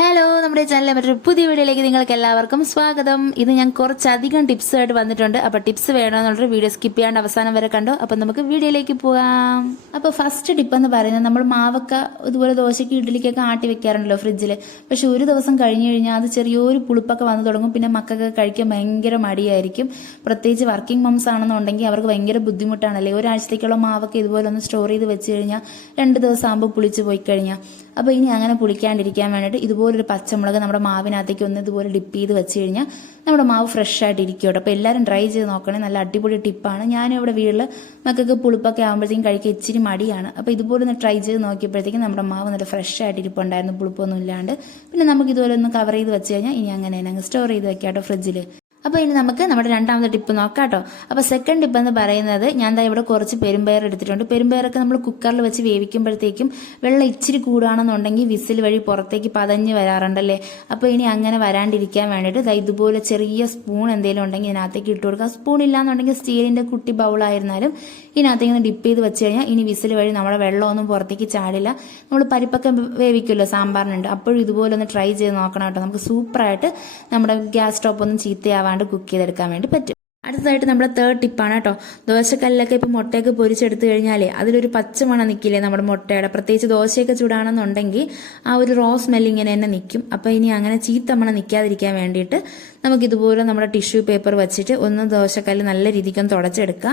Hello, നമ്മുടെ ചാനലിലെ മറ്റൊരു പുതിയ വീഡിയോയിലേക്ക് നിങ്ങൾക്ക് എല്ലാവർക്കും സ്വാഗതം. ഇത് ഞാൻ കുറച്ചധികം ടിപ്സ് ആയിട്ട് വന്നിട്ടുണ്ട്. അപ്പോൾ ടിപ്സ് വേണമെന്നുള്ളൊരു വീഡിയോ സ്കിപ്പ് ചെയ്യാണ്ട് അവസാനം വരെ കണ്ടു. അപ്പോൾ നമുക്ക് വീഡിയോയിലേക്ക് പോകാം. അപ്പോൾ ഫസ്റ്റ് ടിപ്പ് എന്ന് പറയുന്നത്, നമ്മൾ മാവൊക്കെ ഇതുപോലെ ദോശയ്ക്ക് ഇഡ്ഡലിക്കൊക്കെ ആട്ടി വെക്കാറുണ്ടല്ലോ ഫ്രിഡ്ജിൽ. പക്ഷെ ഒരു ദിവസം കഴിഞ്ഞ് കഴിഞ്ഞാൽ അത് ചെറിയൊരു പുളിപ്പൊക്കെ വന്നു തുടങ്ങും. പിന്നെ മക്കൾക്ക് കഴിക്കാൻ ഭയങ്കര മടിയായിരിക്കും. പ്രത്യേകിച്ച് വർക്കിംഗ് മംസ് ആണെന്നുണ്ടെങ്കിൽ അവർക്ക് ഭയങ്കര ബുദ്ധിമുട്ടാണല്ലേ. ഒരാഴ്ചത്തേക്കുള്ള മാവൊക്കെ ഇതുപോലെ ഒന്ന് സ്റ്റോർ ചെയ്ത് വെച്ച് കഴിഞ്ഞാൽ 2 ദിവസം ആകുമ്പോൾ പുളിച്ച് പോയി കഴിഞ്ഞാൽ. അപ്പോൾ ഇനി അങ്ങനെ പുളിക്കാണ്ടിരിക്കാൻ വേണ്ടിയിട്ട് ഇതുപോലൊരു പച്ചമുളക് നമ്മുടെ മാവിനകത്തേക്ക് ഒന്ന് ഇതുപോലെ ഡിപ്പ് ചെയ്ത് വെച്ച് കഴിഞ്ഞാൽ നമ്മുടെ മാവ് ഫ്രഷ് ആയിട്ട് ഇരിക്കും കേട്ടോ. അപ്പോൾ എല്ലാവരും ട്രൈ ചെയ്ത് നോക്കണേ, നല്ല അടിപൊളി ടിപ്പാണ്. ഞാനും ഇവിടെ വീട്ടിൽ മക്കൾക്ക് പുളിപ്പൊക്കെ ആകുമ്പോഴത്തേക്കും കഴിക്കാൻ ഇച്ചിരി മടിയാണ്. അപ്പോൾ ഇതുപോലെ ഒന്ന് ട്രൈ ചെയ്ത് നോക്കിയപ്പോഴത്തേക്കും നമ്മുടെ മാവ് നല്ല ഫ്രഷ് ആയിട്ട് ഇരിപ്പുണ്ടായിരുന്നു, പുളിപ്പൊന്നും ഇല്ലാണ്ട്. പിന്നെ നമുക്ക് ഇതുപോലെ ഒന്ന് കവർ ചെയ്ത് വെച്ച് കഴിഞ്ഞാൽ ഇനി അങ്ങനെ തന്നെ സ്റ്റോർ ചെയ്ത് വെക്കാം കേട്ടോ ഫ്രിഡ്ജിൽ. അപ്പോൾ ഇനി നമുക്ക് നമ്മുടെ രണ്ടാമത്തെ ടിപ്പ് നോക്കാം കേട്ടോ. അപ്പോൾ സെക്കൻഡ് ടിപ്പ് എന്ന് പറയുന്നത്, ഞാൻ ഇവിടെ കുറച്ച് പെരുമ്പയർ എടുത്തിട്ടുണ്ട്. പെരുമ്പയറൊക്കെ നമ്മൾ കുക്കറിൽ വെച്ച് വേവിക്കുമ്പോഴത്തേക്കും വെള്ളം ഇച്ചിരി കൂടുകയാണെന്നുണ്ടെങ്കിൽ വിസിൽ വഴി പുറത്തേക്ക് പതഞ്ഞ് വരാറുണ്ടല്ലേ. അപ്പോൾ ഇനി അങ്ങനെ വരാണ്ടിരിക്കാൻ വേണ്ടിയിട്ട് ഇതുപോലെ ചെറിയ സ്പൂൺ എന്തെങ്കിലും ഉണ്ടെങ്കിൽ ഇതിനകത്തേക്ക് ഇട്ട് കൊടുക്കുക. സ്പൂൺ ഇല്ലാന്നുണ്ടെങ്കിൽ സ്റ്റീലിൻ്റെ കുട്ടി ബൗളായിരുന്നാലും ഇതിനകത്തേക്ക് ഒന്ന് ഡിപ്പ് ചെയ്ത് വെച്ച് കഴിഞ്ഞാൽ ഇനി വിസിൽ വഴി നമ്മുടെ വെള്ളമൊന്നും പുറത്തേക്ക് ചാടില്ല. നമ്മൾ പരിപ്പൊക്കെ വേവിക്കുമല്ലോ സാമ്പാറിനുണ്ട്, അപ്പോഴും ഇതുപോലെ ഒന്ന് ട്രൈ ചെയ്ത് നോക്കണം കേട്ടോ. നമുക്ക് സൂപ്പറായിട്ട് നമ്മുടെ ഗ്യാസ് സ്റ്റോപ്പ് ഒന്നും ചീത്തയാവാണ്ട് കുക്ക് ചെയ്തെടുക്കാൻ വേണ്ടി പറ്റും. അടുത്തതായിട്ട് നമ്മുടെ തേർഡ് ടിപ്പാണ് കേട്ടോ. ദോശക്കല്ലൊക്കെ ഇപ്പം മുട്ടയൊക്കെ പൊരിച്ചെടുത്തു കഴിഞ്ഞാലേ അതിലൊരു പച്ചമണം നിൽക്കില്ലേ നമ്മുടെ മുട്ടയുടെ. പ്രത്യേകിച്ച് ദോശയൊക്കെ ചൂടാണെന്നുണ്ടെങ്കിൽ ആ ഒരു റോ സ്മെല്ല് ഇങ്ങനെ തന്നെ നിൽക്കും. അപ്പോൾ ഇനി അങ്ങനെ ചീത്ത മണം നിൽക്കാതിരിക്കാൻ വേണ്ടിയിട്ട് നമുക്കിതുപോലെ നമ്മുടെ ടിഷ്യൂ പേപ്പർ വെച്ചിട്ട് ഒന്ന് ദോശക്കല്ല് നല്ല രീതിക്കൊന്ന് തുടച്ചെടുക്കുക.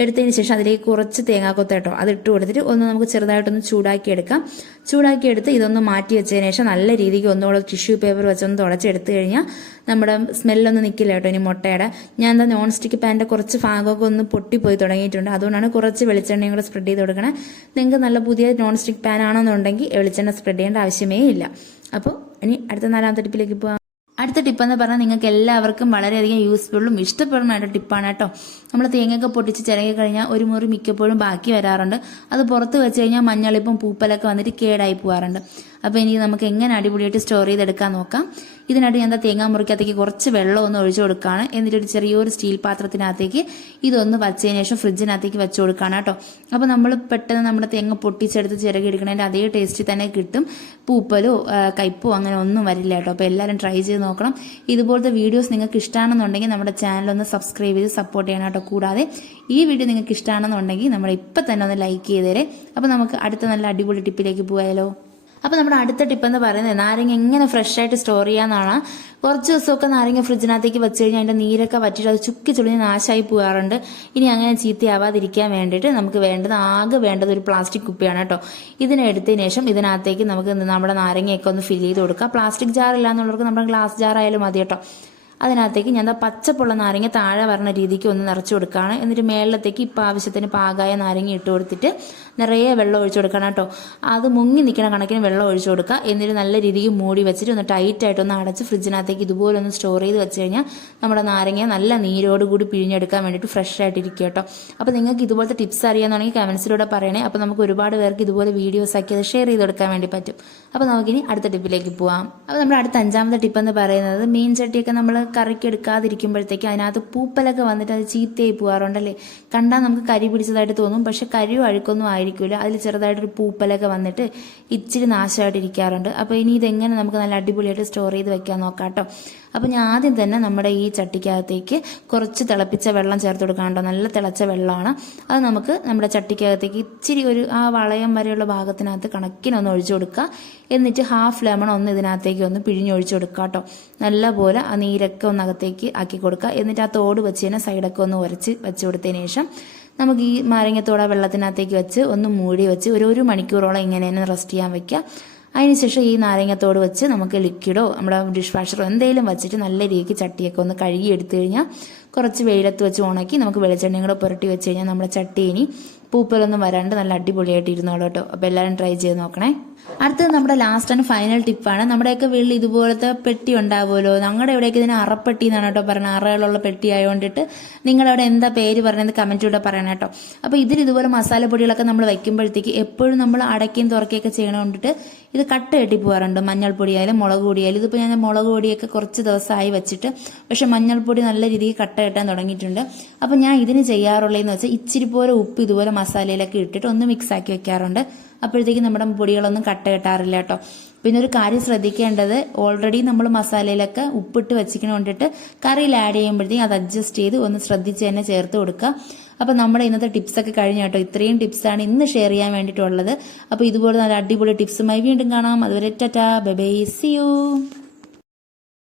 എടുത്തതിന് ശേഷം അതിലേക്ക് കുറച്ച് തേങ്ങാക്കൊത്ത് കേട്ടോ അത് ഇട്ട് കൊടുത്തിട്ട് ഒന്ന് നമുക്ക് ചെറുതായിട്ടൊന്ന് ചൂടാക്കിയെടുക്കാം. ചൂടാക്കിയെടുത്ത് ഇതൊന്ന് മാറ്റി വെച്ചതിന് ശേഷം നല്ല രീതിക്ക് ഒന്നുകൂടെ ടിഷ്യൂ പേപ്പർ വെച്ചൊന്ന് തുടച്ചെടുത്ത് കഴിഞ്ഞാൽ നമ്മുടെ സ്മെല്ലൊന്നും നിൽക്കില്ല കേട്ടോ. ഇനി മുട്ടയുടെ ഞാൻ എന്താ നോൺ സ്റ്റിക്ക് പാൻ്റെ കുറച്ച് ഭാഗമൊക്കെ ഒന്ന് പൊട്ടിപ്പോയി തുടങ്ങിയിട്ടുണ്ട്. അതുകൊണ്ടാണ് കുറച്ച് വെളിച്ചെണ്ണയും കൂടെ സ്പ്രെഡ് ചെയ്ത് കൊടുക്കണേ. നിങ്ങൾക്ക് നല്ല പുതിയ നോൺ സ്റ്റിക്ക് പാൻ ആണെന്നുണ്ടെങ്കിൽ വെളിച്ചെണ്ണ സ്പ്രെഡ് ചെയ്യേണ്ട ആവശ്യമേ ഇല്ല. അപ്പോൾ ഇനി അടുത്ത 4ാമത്തെ ടിപ്പിലേക്ക് പോകാം. അടുത്ത ടിപ്പെന്ന് പറഞ്ഞാൽ നിങ്ങൾക്ക് എല്ലാവർക്കും വളരെയധികം യൂസ്ഫുള്ളും ഇഷ്ടപ്പെടുന്നതായിട്ട് ടിപ്പാണ് കേട്ടോ. നമ്മൾ തേങ്ങയൊക്കെ പൊട്ടിച്ച് ചിരകി കഴിഞ്ഞാൽ ഒരു മുറി മിക്കപ്പോഴും ബാക്കി വരാറുണ്ട്. അത് പുറത്ത് വെച്ച് കഴിഞ്ഞാൽ മഞ്ഞളിപ്പം പൂപ്പലൊക്കെ വന്നിട്ട് കേടായി പോകാറുണ്ട്. അപ്പോൾ ഇനി നമുക്ക് എങ്ങനെ അടിപൊളിയായിട്ട് സ്റ്റോർ ചെയ്തെടുക്കാൻ നോക്കാം. ഇതിനായിട്ട് ഞാൻ തേങ്ങാ മുറിക്കകത്തേക്ക് കുറച്ച് വെള്ളം ഒന്ന് ഒഴിച്ചു കൊടുക്കുകയാണ്. എന്നിട്ട് ഒരു ചെറിയൊരു സ്റ്റീൽ പാത്രത്തിനകത്തേക്ക് ഇതൊന്ന് വച്ചതിന് ശേഷം ഫ്രിഡ്ജിനകത്തേക്ക് വെച്ച് കൊടുക്കുകയാണ് കേട്ടോ. അപ്പോൾ നമ്മൾ പെട്ടെന്ന് നമ്മുടെ തേങ്ങ പൊട്ടിച്ചെടുത്ത് ചിരകി എടുക്കണതിൻ്റെ അതേ ടേസ്റ്റിൽ തന്നെ കിട്ടും. പൂപ്പലോ കയ്പോ അങ്ങനെ ഒന്നും വരില്ല കേട്ടോ. അപ്പോൾ എല്ലാവരും ട്രൈ ചെയ്ത് നോക്കണം. ഇതുപോലത്തെ വീഡിയോസ് നിങ്ങൾക്ക് ഇഷ്ടമാണെന്നുണ്ടെങ്കിൽ നമ്മുടെ ചാനലൊന്ന് സബ്സ്ക്രൈബ് ചെയ്ത് സപ്പോർട്ട് ചെയ്യണം കേട്ടോ. കൂടാതെ ഈ വീഡിയോ നിങ്ങൾക്ക് ഇഷ്ടമാണെന്നുണ്ടെങ്കിൽ നമ്മൾ ഇപ്പം തന്നെ ഒന്ന് ലൈക്ക് ചെയ്തേരെ. അപ്പോൾ നമുക്ക് അടുത്ത നല്ല അടിപൊളി ടിപ്പിലേക്ക് പോയാലോ. അപ്പോൾ നമ്മുടെ അടുത്ത ടിപ്പ് എന്ന് പറയുന്നത്, നാരങ്ങ എങ്ങനെ ഫ്രഷ് ആയിട്ട് സ്റ്റോർ ചെയ്യാന്നാണ്. കുറച്ച് ദിവസമൊക്കെ നാരങ്ങ ഫ്രിഡ്ജിനകത്തേക്ക് വെച്ച് കഴിഞ്ഞാൽ അതിൻ്റെ നീരൊക്കെ വറ്റിയിട്ട് അത് ചുക്കി ചുളിഞ്ഞ് നാശമായി പോകാറുണ്ട്. ഇനി അങ്ങനെ ചീത്തയാവാതിരിക്കാൻ വേണ്ടിയിട്ട് നമുക്ക് ആകെ വേണ്ടത് ഒരു പ്ലാസ്റ്റിക് കുപ്പിയാണ് കേട്ടോ. ഇതിനെടുത്തതിന് ശേഷം ഇതിനകത്തേക്ക് നമുക്ക് നമ്മുടെ നാരങ്ങയൊക്കെ ഒന്ന് ഫില്ല് ചെയ്ത് കൊടുക്കുക. പ്ലാസ്റ്റിക് ജാർ ഇല്ലാന്നുള്ളവർക്ക് നമ്മുടെ ഗ്ലാസ് ജാർ ആയാലും മതി കേട്ടോ. അതിനകത്തേക്ക് ഞാൻ പച്ചപ്പുള്ള നാരങ്ങ താഴെ വരണ രീതിക്ക് ഒന്ന് നിറച്ച് കൊടുക്കുകയാണ്. എന്നിട്ട് മേളിലത്തേക്ക് ഇപ്പം ആവശ്യത്തിന് പാകായ നാരങ്ങ ഇട്ട് കൊടുത്തിട്ട് നിറയെ വെള്ളം ഒഴിച്ചു കൊടുക്കണം കേട്ടോ. അത് മുങ്ങി നിൽക്കുന്ന കണക്കിന് വെള്ളം ഒഴിച്ചു കൊടുക്കുക. എന്നിട്ട് നല്ല രീതിക്ക് മൂടി വെച്ചിട്ട് ഒന്ന് ടൈറ്റായിട്ടൊന്ന് അടച്ച് ഫ്രിഡ്ജിനകത്തേക്ക് ഇതുപോലെ ഒന്ന് സ്റ്റോർ ചെയ്ത് വെച്ച് കഴിഞ്ഞാൽ നമ്മുടെ നാരങ്ങ നല്ല നീരോടുകൂടി പിഴിഞ്ഞെടുക്കാൻ വേണ്ടിയിട്ട് ഫ്രഷ് ആയിട്ടിരിക്കും കേട്ടോ. അപ്പോൾ നിങ്ങൾക്ക് ഇതുപോലത്തെ ടിപ്സ് അറിയാമെന്നുണ്ടെങ്കിൽ കമൻസിലൂടെ പറയണേ. അപ്പോൾ നമുക്ക് ഒരുപാട് പേർക്ക് ഇതുപോലെ വീഡിയോസ് ആക്കി അത് ഷെയർ ചെയ്ത് കൊടുക്കാൻ വേണ്ടി പറ്റും. അപ്പോൾ നമുക്കിനി അടുത്ത ടിപ്പിലേക്ക് പോവാം. അപ്പോൾ നമ്മുടെ അടുത്ത 5ാമത്തെ ടിപ്പ് എന്ന് പറയുന്നത്, മീൻ ചട്ടിയൊക്കെ നമ്മൾ കറിക്ക് എടുക്കാതിരിക്കുമ്പോഴത്തേക്ക് അതിനകത്ത് പൂപ്പലൊക്കെ വന്നിട്ട് അത് ചീത്തയായി പോകാറുണ്ടല്ലേ. കണ്ടാൽ നമുക്ക് കരി പിടിച്ചതായിട്ട് തോന്നും, പക്ഷെ കരിയോ അഴുക്കൊന്നും ആയിരിക്കില്ല. അതിൽ ചെറുതായിട്ടൊരു പൂപ്പലൊക്കെ വന്നിട്ട് ഇച്ചിരി നാശമായിട്ടിരിക്കാറുണ്ട്. അപ്പോൾ ഇനി ഇതെങ്ങനെ നമുക്ക് നല്ല അടിപൊളിയായിട്ട് സ്റ്റോർ ചെയ്ത് വെക്കാൻ നോക്കാം കേട്ടോ. അപ്പോൾ ഞാൻ ആദ്യം തന്നെ നമ്മുടെ ഈ ചട്ടിക്കകത്തേക്ക് കുറച്ച് തിളപ്പിച്ച വെള്ളം ചേർത്ത് കൊടുക്കാനുണ്ടോ. നല്ല തിളച്ച വെള്ളമാണ്. അത് നമുക്ക് നമ്മുടെ ചട്ടിക്കകത്തേക്ക് ഇച്ചിരി ആ വളയം വരെയുള്ള ഭാഗത്തിനകത്ത് കണക്കിനൊന്ന് ഒഴിച്ചു കൊടുക്കുക. എന്നിട്ട് ഹാഫ് ലെമൺ ഒന്ന് ഇതിനകത്തേക്ക് ഒന്ന് പിഴിഞ്ഞൊഴിച്ചു കൊടുക്കുക കേട്ടോ. നല്ലപോലെ ആ നീരൊക്കെ ഒന്ന് അകത്തേക്ക് ആക്കി കൊടുക്കുക. എന്നിട്ട് ആ തോട് വെച്ച് തന്നെ സൈഡൊക്കെ ഒന്ന് ഉരച്ച് വെച്ച് കൊടുത്തതിന് ശേഷം നമുക്ക് ഈ നാരങ്ങത്തോട് ആ വെള്ളത്തിനകത്തേക്ക് വെച്ച് ഒന്ന് മൂടി വെച്ച് ഒരു മണിക്കൂറോളം ഇങ്ങനെ തന്നെ റെസ്റ്റ് ചെയ്യാൻ വെക്കുക. അതിനുശേഷം ഈ നാരങ്ങത്തോട് വെച്ച് നമുക്ക് ലിക്വിഡോ നമ്മുടെ ഡിഷ് വാഷറോ എന്തെങ്കിലും വെച്ചിട്ട് നല്ല രീതിക്ക് ചട്ടിയൊക്കെ ഒന്ന് കഴുകി എടുത്തു കഴിഞ്ഞാൽ കുറച്ച് വെയിലത്ത് വെച്ച് ഉണക്കി നമുക്ക് വെളിച്ചെണ്ണയും കൂടെ പുരട്ടി വെച്ച് കഴിഞ്ഞാൽ നമ്മുടെ ചട്ടി ഇനി പൂപ്പലൊന്നും വരാണ്ട് നല്ല അടിപൊളിയായിട്ട് ഇരുന്നോളൂ കേട്ടോ. അപ്പോൾ എല്ലാവരും ട്രൈ ചെയ്ത് നോക്കണേ. അടുത്തത് നമ്മുടെ ലാസ്റ്റ് ആൻഡ് ഫൈനൽ ടിപ്പാണ്. നമ്മുടെയൊക്കെ വീട്ടിൽ ഇതുപോലത്തെ പെട്ടി ഉണ്ടാവുമല്ലോ. ഞങ്ങളുടെ ഇവിടെയൊക്കെ ഇതിന് അറപ്പെട്ടി എന്നാണ് കേട്ടോ പറയുന്നത്. അറകളുള്ള പെട്ടി ആയതുകൊണ്ടിട്ട് നിങ്ങളവിടെ എന്താ പേര് പറയുന്നത് കമൻറ്റിലൂടെ പറയണം കേട്ടോ. അപ്പോൾ ഇതുപോലെ മസാലപ്പൊടികളൊക്കെ നമ്മൾ വയ്ക്കുമ്പോഴത്തേക്ക് എപ്പോഴും നമ്മൾ അടയ്ക്കുകയും തുറക്കുകയൊക്കെ ചെയ്യണോണ്ടിട്ട് ഇത് കട്ട കെട്ടി പോകാറുണ്ട്. മഞ്ഞൾപ്പൊടി ആയാലും മുളക് പൊടി ആയാലും. ഇതിപ്പോൾ ഞാൻ മുളക് പൊടിയൊക്കെ കുറച്ച് ദിവസമായി വെച്ചിട്ട്, പക്ഷെ മഞ്ഞൾപ്പൊടി നല്ല രീതിക്ക് കട്ട കെട്ടാൻ തുടങ്ങിയിട്ടുണ്ട്. അപ്പോൾ ഞാൻ ഇതിന് ചെയ്യാറുള്ളതെന്ന് വെച്ചാൽ ഇച്ചിരി പോലെ ഉപ്പ് ഇതുപോലെ മസാലയിലൊക്കെ ഇട്ടിട്ട് ഒന്ന് മിക്സ് ആക്കി വെക്കാറുണ്ട്. അപ്പോഴത്തേക്ക് നമ്മുടെ പൊടികളൊന്നും കട്ട കെട്ടാറില്ല കേട്ടോ. പിന്നെ ഒരു കാര്യം ശ്രദ്ധിക്കേണ്ടത്, ഓൾറെഡി നമ്മൾ മസാലയിലൊക്കെ ഉപ്പിട്ട് വെച്ചിരിക്കണ കൊണ്ടിട്ട് കറിയിൽ ആഡ് ചെയ്യുമ്പോഴത്തേക്കും അത് അഡ്ജസ്റ്റ് ചെയ്ത് ഒന്ന് ശ്രദ്ധിച്ച് തന്നെ ചേർത്ത് കൊടുക്കുക. അപ്പോൾ നമ്മുടെ ഇന്നത്തെ ടിപ്സൊക്കെ കഴിഞ്ഞു കേട്ടോ. ഇത്രയും ടിപ്സാണ് ഇന്ന് ഷെയർ ചെയ്യാൻ വേണ്ടിയിട്ടുള്ളത്. അപ്പോൾ ഇതുപോലെ നല്ല അടിപൊളി ടിപ്സുമായി വീണ്ടും കാണാം. അതുവരെ tata, bye bye, see U.